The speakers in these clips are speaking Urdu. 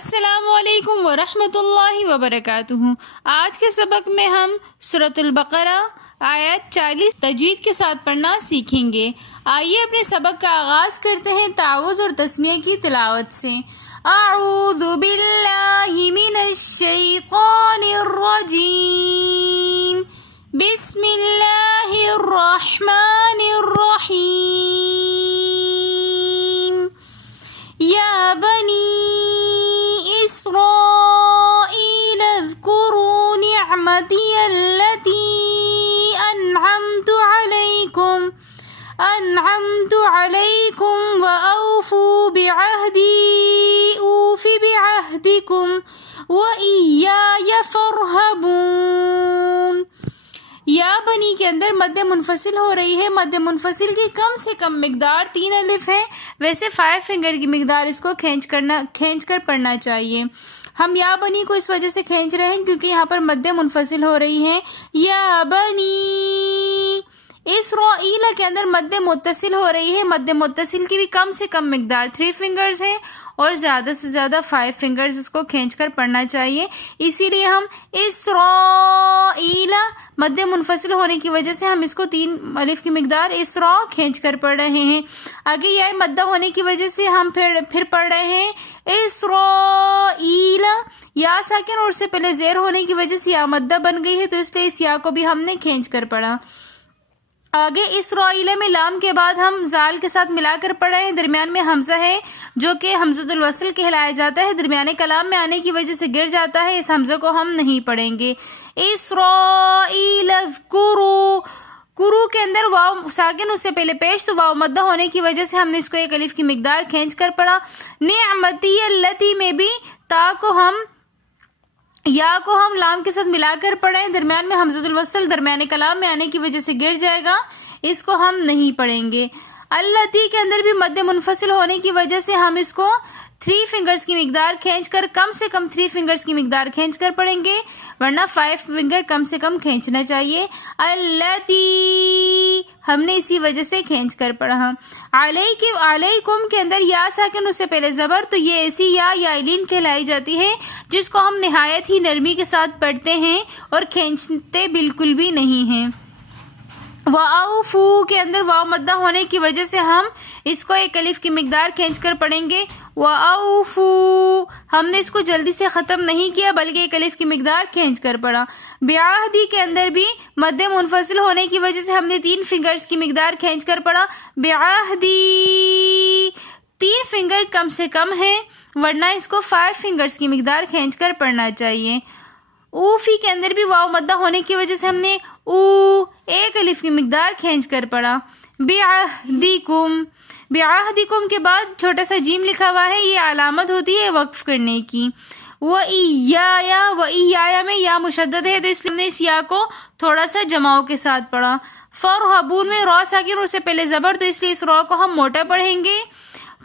السلام علیکم ورحمۃ اللہ وبرکاتہ۔ آج کے سبق میں ہم سورۃ البقرہ آیت 40 تجوید کے ساتھ پڑھنا سیکھیں گے۔ آئیے اپنے سبق کا آغاز کرتے ہیں تعوذ اور تسمیہ کی تلاوت سے۔ اعوذ باللہ من الشیطان الرجیم، بسم اللہ الرحمن الرحیم۔ یا بنی اسرائیل اذکروا نعمتی التي أنعمت عليكم وأوفوا بعهدي أوف بعهدكم وإياي فارهبون۔ یا بنی کے اندر مد منفصل ہو رہی ہے۔ مد منفصل کی کم سے کم مقدار 3 الف ہے، ویسے 5 فنگر کی مقدار اس کو کھینچ کر پڑھنا چاہیے۔ ہم یا بنی کو اس وجہ سے کھینچ رہے ہیں کیونکہ یہاں پر مد منفصل ہو رہی ہے۔ یا بنی اسرائیل کے اندر مد متصل ہو رہی ہے۔ مد متصل کی بھی کم سے کم مقدار 3 فنگرز ہے اور زیادہ سے زیادہ 5 فنگرز اس کو کھینچ کر پڑھنا چاہیے۔ اسی لیے ہم اسرائیل مد منفصل ہونے کی وجہ سے ہم اس کو 3 الف کی مقدار اسرا کھینچ کر پڑھ رہے ہیں۔ آگے یا مدہ ہونے کی وجہ سے ہم پھر پڑھ رہے ہیں اسرائیل۔ یا ساکن اور اس سے پہلے زیر ہونے کی وجہ سے یا مدہ بن گئی ہے، تو اس لیے اس یا کو بھی ہم نے کھینچ کر پڑھا۔ آگے اسرائیل میں لام کے بعد ہم زال کے ساتھ ملا کر پڑھ رہے ہیں۔ درمیان میں حمزہ ہے جو کہ حمزۃ الوصل کہلایا جاتا ہے، درمیان کلام میں آنے کی وجہ سے گر جاتا ہے، اس حمزہ کو ہم نہیں پڑھیں گے۔ اسرائیل اذکروا، کرو کے اندر واو ساکن اس سے پہلے پیش، تو واو مدہ ہونے کی وجہ سے ہم نے اس کو 1 الف کی مقدار کھینچ کر پڑھا۔ نعمتی التی میں بھی یا کو ہم لام کے ساتھ ملا کر پڑھیں، درمیان میں حمزۃ الوصل درمیان کلام میں آنے کی وجہ سے گر جائے گا، اس کو ہم نہیں پڑھیں گے۔ التی کے اندر بھی مد منفصل ہونے کی وجہ سے ہم اس کو 3 فنگرز کی مقدار کھینچ کر کم سے کم 3 فنگرز کی مقدار کھینچ کر پڑھیں گے، ورنہ 5 فنگر کم سے کم کھینچنا چاہیے۔ التی ہم نے اسی وجہ سے کھینچ کر پڑھا۔ علیکم کے اندر یا ساکن اس سے پہلے زبر، تو یہ ایسی یا ایلین کہلائی جاتی ہے جس کو ہم نہایت ہی نرمی کے ساتھ پڑھتے ہیں اور کھینچتے بالکل بھی نہیں ہیں۔ وَأَوْفُوا کے اندر واو مدہ ہونے کی وجہ سے ہم اس کو 1 الف کی مقدار کھینچ کر پڑھیں گے۔ وَأَوْفُوا ہم نے اس کو جلدی سے ختم نہیں کیا بلکہ 1 الف کی مقدار کھینچ کر پڑھا۔ بعہدی کے اندر بھی مد منفصل ہونے کی وجہ سے ہم نے 3 فنگرز کی مقدار کھینچ کر پڑھا۔ بعہدی 3 فنگر کم سے کم ہیں، ورنہ اس کو 5 فنگرز کی مقدار کھینچ کر پڑھنا چاہیے۔ اوفی کے اندر بھی واو مدہ ہونے کی وجہ سے ہم نے 1 الف کی مقدار کھینچ کر پڑھا۔ بعہدکم کے بعد چھوٹا سا جیم لکھا ہوا ہے، یہ علامت ہوتی ہے وقف کرنے کی۔ وَإِيَّايَ میں یا مشدد ہے، تو اس لیے ہم نے اس یا کو تھوڑا سا جماؤ کے ساتھ پڑھا۔ فارہبون میں را ساکن اور اس سے پہلے زبر، تو اس لیے اس را کو ہم موٹا پڑھیں گے۔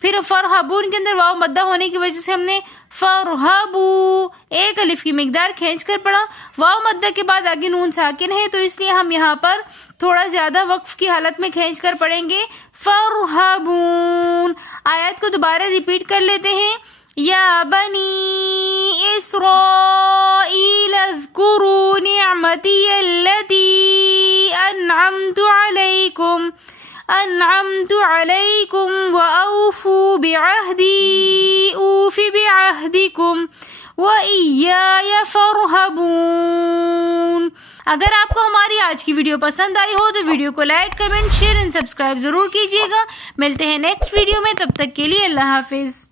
پھر فارہبون کے اندر واو مدہ ہونے کی وجہ سے ہم نے فارہبو 1 الف کی مقدار کھینچ کر پڑھا۔ واو مدہ کے بعد آگے نون ساکن ہے، تو اس لیے ہم یہاں پر تھوڑا زیادہ وقف کی حالت میں کھینچ کر پڑھیں گے فارہبون۔ آیت کو دوبارہ ریپیٹ کر لیتے ہیں۔ یا بنی اسرائیل اذکروا نعمتی التی انعمت علیکم وأوفوا بعہدی اوف بعہدکم وإیاي فارہبون۔ اگر آپ کو ہماری آج کی ویڈیو پسند آئی ہو تو ویڈیو کو like, comment, share and subscribe ضرور کیجیے گا۔ ملتے ہیں نیکسٹ ویڈیو میں، تب تک کے لیے اللہ حافظ۔